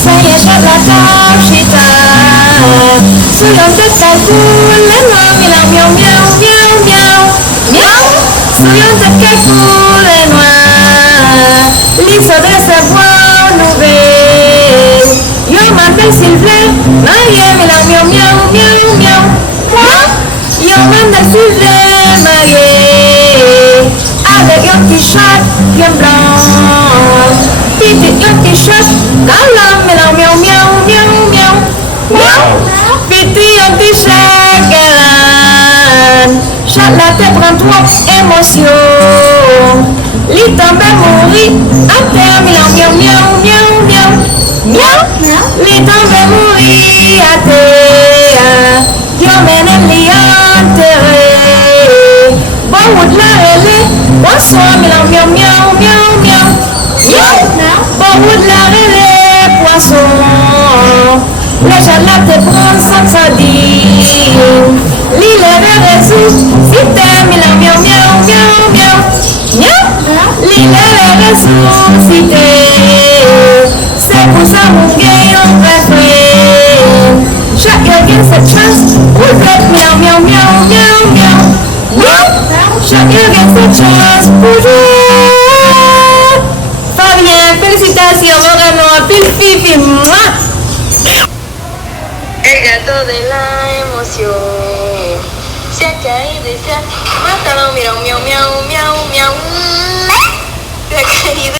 Saya syatlah cita sudah terkalkul leno miau miau miau miau miau miau sudah terkalkul lenoir l'histoire de savoir nouvelle yo m'appelle Sylvain Marie miau miau miau miau miau moi yo m'appelle Sylvain Marie avec un t-shirt bien blanc petite un t-shirt dans la miau miau miau miau miau miau petit un t-shirt galant chaque la tête prend trop émotion li tombe mourir à terre miau miau miau miau miau miau li tombe mourir à terre yo mène li enterré bon route la relais poisson miau miau miau miau miau miau bon route la relais poisson les gens là te prennent sans sardine l'île de résout si t'es miau miau miau miau miau miau l'île de résout si t'es c'est pour ça mon vieil on préfère chacun gagne cette chance vous êtes miau miau miau miau miau miau chacun gagne cette chance pour jouer Fabien félicitations vraiment pile fifi moi. El gato de la emoción se ha caído y se ha matado, mira, miau, miau, miau, miau. Se ha caído